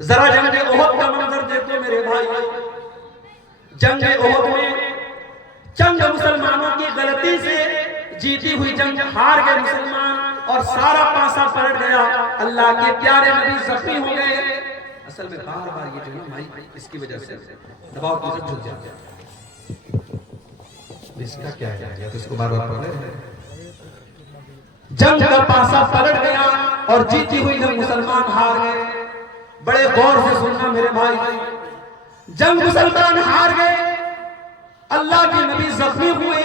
ذرا جنگ احد کا منظر دیکھو میرے بھائی. جنگ احد میں چند مسلمانوں کی غلطی سے جیتی ہوئی جنگ ہار گئے مسلمان اور سارا پاسا پلٹ گیا. اللہ کے پیارے نبی زخمی ہو گئے. اصل میں بار بار یہ جو ہے نا بھائی اس کی وجہ سے دباؤ کی وجہ جھک جاتا ہے. اس کا کیا ہے تو اس کو بار بار پڑھ رہے ہیں. جنگ کا پاسا پلٹ گیا اور جیتی ہوئی جنگ مسلمان ہار گئے. بڑے غور سے سننا میرے بھائی. جنگ مسلمان ہار گئے, اللہ کے نبی زخمی ہوئے,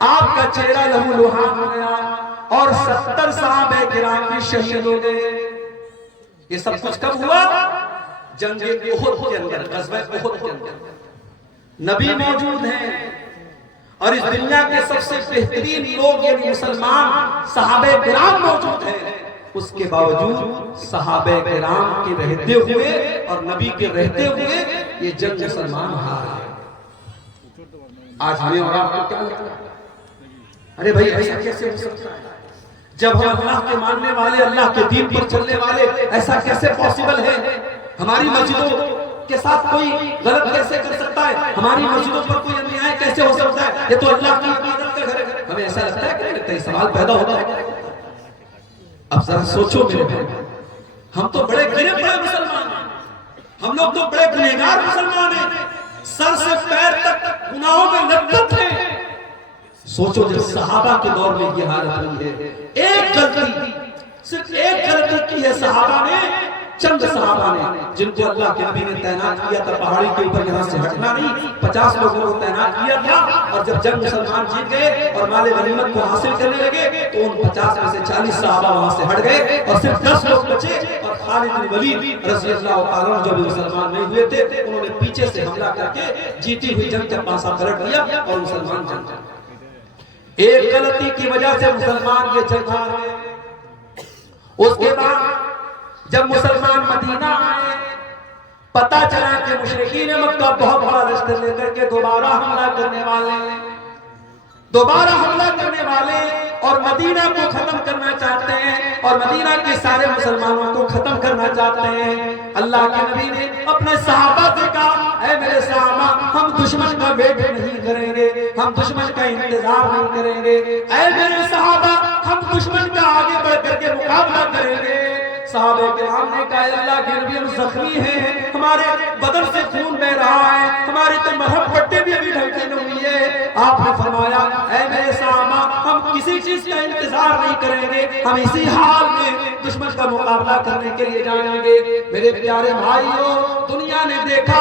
آپ کا چہرہ لہو لہان ہو گیا اور 70 صحابہ کرام بھی شہید ہو گئے. یہ سب کچھ کب ہوا؟ جنگ احد کے اندر, غزوہ احد کے اندر. نبی موجود ہیں اور اس دنیا کے سب سے بہترین لوگ یعنی مسلمان صحابہ کرام موجود ہیں. اس کے باوجود صحابہ کرام کے رہتے ہوئے اور نبی کے رہتے ہوئے یہ جنگ مسلمان ہار گئے. آج ہمیں اور آپ کو کیا لگتا ہے؟ ارے بھائی ایسا کیسے ہو سکتا ہے؟ جب ہم اللہ کے ماننے والے, اللہ کے دین پر چلنے والے, ایسا کیسے پاسبل ہے؟ ہماری مسجدوں کے ساتھ کوئی غلط کیسے کر سکتا ہے؟ ہماری مسجدوں پر کوئی انیائی کیسے ہو سکتا ہے؟ یہ تو اللہ کی عبادت کا گھر ہے. ہمیں ایسا لگتا ہے کہ نہیں لگتا؟ یہ سوال پیدا ہوتا ہے. اب ذرا سوچو میرے بھائی, ہم تو بڑے گنے پڑے مسلمان ہیں, ہم لوگ تو بڑے گنہگار مسلمان ہیں, سر سے پیر تک گناہوں میں لپٹ ہیں. سوچو جب صحابہ کے دور میں یہ حالت ہوئی ہے, ایک غلطی, صرف ایک غلطی کی ہے صحابہ نے, چند صحابہ نے, جن کو اللہ کے نبی نے تعینات کیا تھا پہاڑی کے اوپر یہاں سے ہٹنا نہیں, 50 لوگوں کو تعینات کیا تھا. اور جب جنگ مسلمان جیت گئے اور مال غنیمت کو حاصل کرنے لگے تو ان 50 میں سے 40 صحابہ وہاں سے ہٹ گئے اور صرف 10 لوگ بچے. اور خالد بن ولید رضی اللہ تعالیٰ عنہ جو بھی مسلمان نہیں ہوئے تھے, انہوں نے پیچھے سے حملہ کر کے جیتی ہوئی جنگ کا پاسا پلٹ دیا اور مسلمان جنگ جاتے. ایک غلطی کی وجہ سے مسلمان یہ جنگ ہار گئے. اس کے بعد جب مسلمان مدینہ آئے, پتا چلا کہ مشرکین مکہ بہت بڑا لشکر لے کر کے دوبارہ حملہ کرنے والے اور مدینہ کو ختم کرنا چاہتے ہیں اور مدینہ کے سارے مسلمانوں کو ختم کرنا چاہتے ہیں. اللہ کے نبی نے اپنے صحابہ سے کہا, اے میرے صحابہ, ہم دشمن کا ویٹ نہیں کریں گے, ہم دشمن کا انتظار نہیں کریں گے. اے میرے صحابہ, ہم دشمن کا آگے بڑھ کر کے مقابلہ کریں گے. صحابہ کرام نے کہا, اللہ کے نبی ہم زخمی ہیں, ہمارے بدن سے خون بہ رہا ہے, ہماری تو مرہم پٹی بھی ابھی ڈھنگ سے نہیں ہوئی ہے. آپ نے فرمایا, اے میرے صحابہ, ہم کسی چیز کا انتظار نہیں کریں گے, ہم اسی حال میں دشمن کا مقابلہ کرنے کے لیے جائیں گے. میرے پیارے بھائیوں, دنیا نے دیکھا,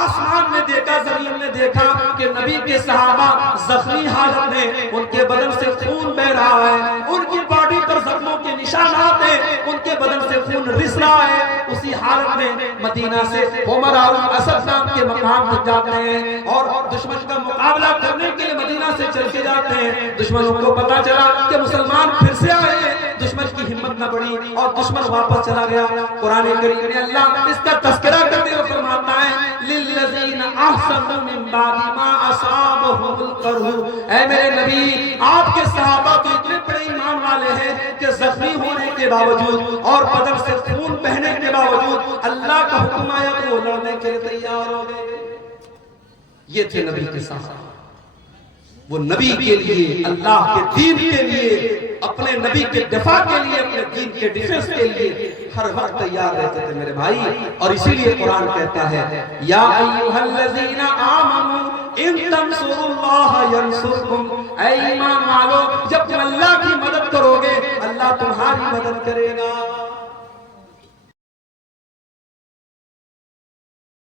آسمان نے دیکھا, زمین نے دیکھا کہ نبی کے صحابہ زخمی حالت میں, ان کے بدن سے خون بہ رہا ہے, ان کی باڈی پر زخموں کے نشانات ہیں, ان کے بدن سے خون رس رہا ہے. اسی حالت میں مدینہ سے عمر اسد نام کے مقام تک جاتے ہیں اور دشمن کا مقابلہ کرنے کے لیے مدینہ سے چل کے جاتے ہیں. دشمنوں کو پتا چلا کہ مسلمان پھر سے آئے ہیں, دشمن کی ہمت نہ بڑھی اور دشمن واپس چلا گیا. قرآن کریم میں اللہ اس کا تذکرہ کرتے ہوئے فرماتا ہے, للذین احسنوا من بعد ما اصابهم القرح. اے میرے نبی, آپ کے صحابہ تو اتنے بڑے ایمان والے ہیں کہ زخمی ہونے کے باوجود اور بدن سے خون بہنے کے باوجود اللہ کا حکم آیا تو وہ لڑنے کے لیے تیار ہو گئے. یہ تھے نبی کے صحابہ. وہ نبی کے لیے, اللہ کے دین کے لیے, اپنے نبی کے دفاع کے لیے, اپنے دین کے ڈیفنس کے لیے ہر وقت تیار رہتے تھے میرے بھائی. اور اسی لیے قرآن کہتا ہے, یا ایھا الذین آمنوا ان تنصروا اللہ ینصرکم. اے ایمان والو, جب تم اللہ کی مدد کرو گے اللہ تمہاری مدد کرے گا.